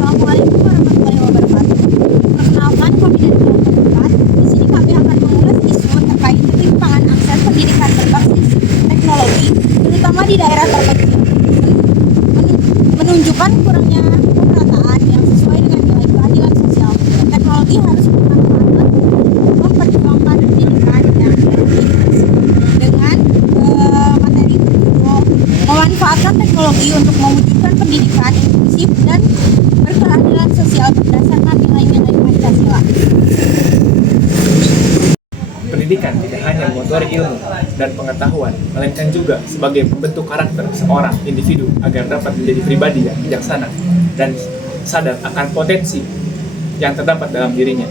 Assalamualaikum warahmatullahi wabarakatuh. Perkenalkan, kami dari kelompok 4. Di sini kami akan mengulas isu terkait ketimpangan akses pendidikan berbasis teknologi, terutama di daerah terpencil. Menunjukkan kurangnya pemerataan yang sesuai dengan nilai keadilan sosial. Teknologi harus bermanfaat memperjuangkan pendidikan yang berinklusi. Dengan materi berjudul memanfaatkan teknologi untuk mewujudkan pendidikan inklusif dan berkeadilan sosial berdasarkan nilai-nilai Pancasila. Pendidikan tidak hanya mengotori ilmu dan pengetahuan, melainkan juga sebagai pembentuk karakter seorang individu agar dapat menjadi pribadi yang bijaksana dan sadar akan potensi yang terdapat dalam dirinya.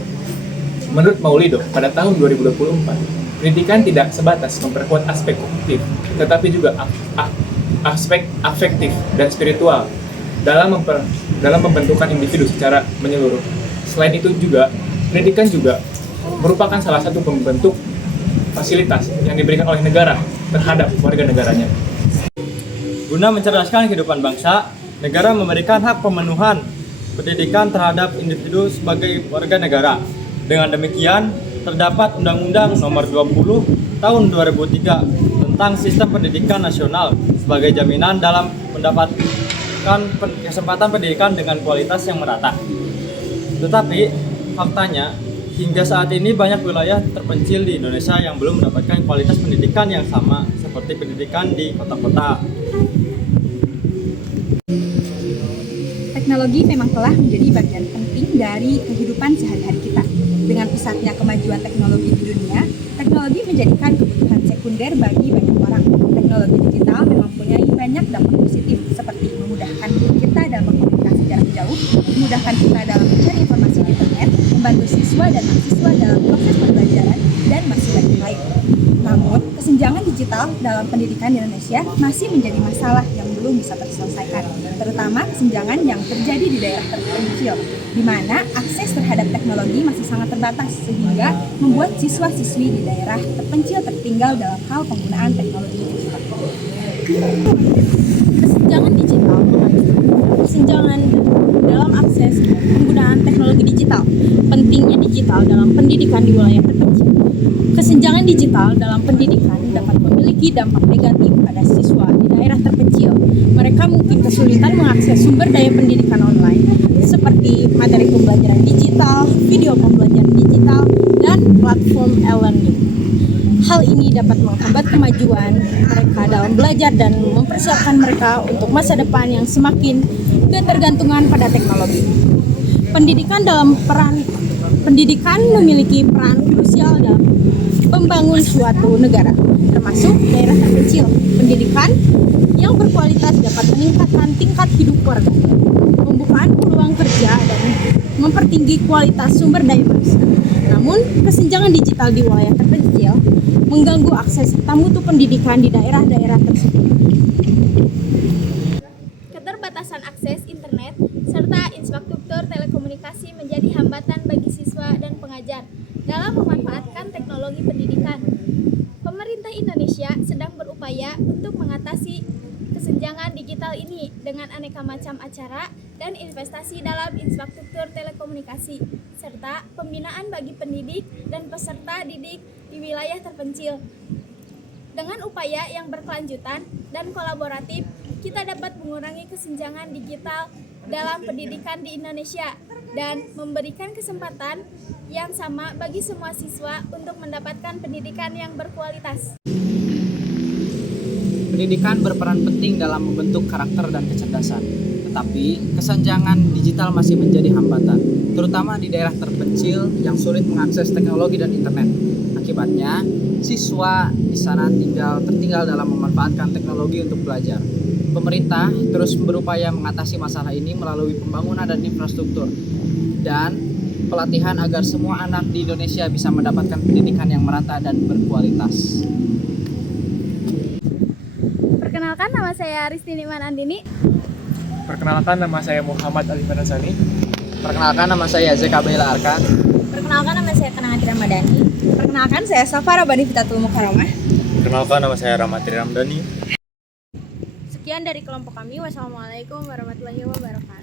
Menurut Maulido, pada tahun 2024, pendidikan tidak sebatas memperkuat aspek kognitif, tetapi juga aspek afektif dan spiritual dalam pembentukan individu secara menyeluruh. Selain itu juga, pendidikan juga merupakan salah satu pembentuk fasilitas yang diberikan oleh negara terhadap warga negaranya. Guna mencerdaskan kehidupan bangsa, negara memberikan hak pemenuhan pendidikan terhadap individu sebagai warga negara. Dengan demikian, terdapat Undang-Undang Nomor 20 Tahun 2003 tentang Sistem Pendidikan Nasional sebagai jaminan dalam mendapatkan kesempatan pendidikan dengan kualitas yang merata. Tetapi, faktanya, hingga saat ini banyak wilayah terpencil di Indonesia yang belum mendapatkan kualitas pendidikan yang sama seperti pendidikan di kota-kota. Teknologi memang telah menjadi bagian penting dari kehidupan sehari-hari kita. Dengan pesatnya kemajuan teknologi di dunia, teknologi menjadikan kebutuhan sekunder bagi banyak orang. Teknologi digital memang punya banyak dampak positif, seperti memudahkan kita dalam berkomunikasi jarak jauh, memudahkan kita dalam mencari informasi di internet, membantu siswa dan mahasiswa dalam proses pembelajaran, dan masih banyak lain. Namun, kesenjangan digital dalam pendidikan di Indonesia masih menjadi masalah yang belum bisa terselesaikan, terutama kesenjangan yang terjadi di daerah terpencil, di mana akses terhadap teknologi masih sangat terbatas, sehingga membuat siswa-siswi di daerah terpencil tertinggal dalam hal penggunaan teknologi digital. Kesenjangan digital kesenjangan dalam akses penggunaan teknologi digital. Pentingnya digital dalam pendidikan di wilayah terpencil. Kesenjangan digital dalam pendidikan dapat memiliki dampak negatif pada siswa di daerah terpencil. Mereka mungkin kesulitan mengakses sumber daya pendidikan online seperti materi pembelajaran digital, video pembelajaran digital, dan platform e-learning. Hal ini dapat menghambat kemajuan mereka dalam belajar dan mempersiapkan mereka untuk masa depan yang semakin ketergantungan pada teknologi. Pendidikan memiliki peran krusial dalam membangun suatu negara, termasuk daerah terpencil. Pendidikan yang berkualitas dapat meningkatkan tingkat hidup warga, membuka peluang kerja, dan mempertinggi kualitas sumber daya manusia. Namun, kesenjangan digital di wilayah terpencil mengganggu akses serta mutu pendidikan di daerah-daerah tersebut. Keterbatasan akses internet serta infrastruktur telekomunikasi menjadi hambatan bagi siswa dan pengajar dalam memanfaatkan teknologi pendidikan. Pemerintah Indonesia sedang berupaya untuk mengatasi kesenjangan digital ini dengan aneka macam acara dan investasi dalam infrastruktur telekomunikasi, serta pembinaan bagi pendidik dan peserta didik di wilayah terpencil. Dengan upaya yang berkelanjutan dan kolaboratif, kita dapat mengurangi kesenjangan digital dalam pendidikan di Indonesia dan memberikan kesempatan yang sama bagi semua siswa untuk mendapatkan pendidikan yang berkualitas. Pendidikan berperan penting dalam membentuk karakter dan kecerdasan, tetapi kesenjangan digital masih menjadi hambatan, terutama di daerah terpencil yang sulit mengakses teknologi dan internet. Akibatnya, siswa di sana tertinggal dalam memanfaatkan teknologi untuk belajar. Pemerintah terus berupaya mengatasi masalah ini melalui pembangunan dan infrastruktur dan pelatihan agar semua anak di Indonesia bisa mendapatkan pendidikan yang merata dan berkualitas. Perkenalkan, nama saya Risti Nikman Andini. Perkenalkan, nama saya Muhammad Ali Manasani. Perkenalkan, nama saya Zeka Bela Arkan. Perkenalkan, nama saya Kenangati Ramadhani. Perkenalkan, saya Safara Bani Fitatul Mukarramah. Perkenalkan, nama saya Ramatri Ramdhani. Sekian dari kelompok kami. Wassalamualaikum warahmatullahi wabarakatuh.